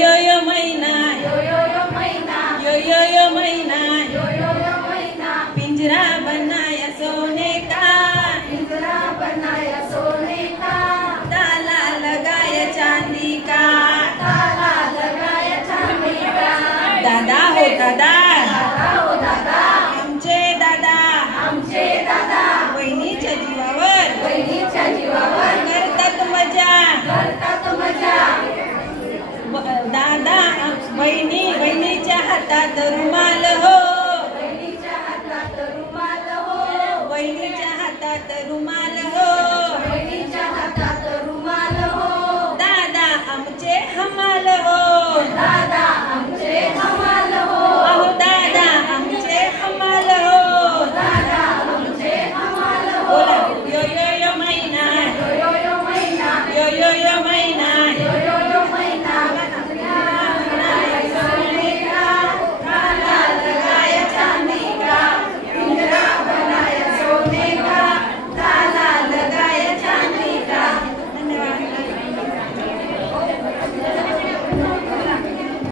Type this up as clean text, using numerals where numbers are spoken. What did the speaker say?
यो यो मैना यो यो यो मैना यो यो यो मैना यो यो यो मैना पिंजरा बनाया सोने का पिंजरा बनाया सोने का ताला लगाया चांदी का ताला लगाया चांदी का दादा हो दादा दादा हो दादा आमचे दादा बहिणीच्या जीवावर करतात मजा दादा बहिणीच्या हातात रुमाल हो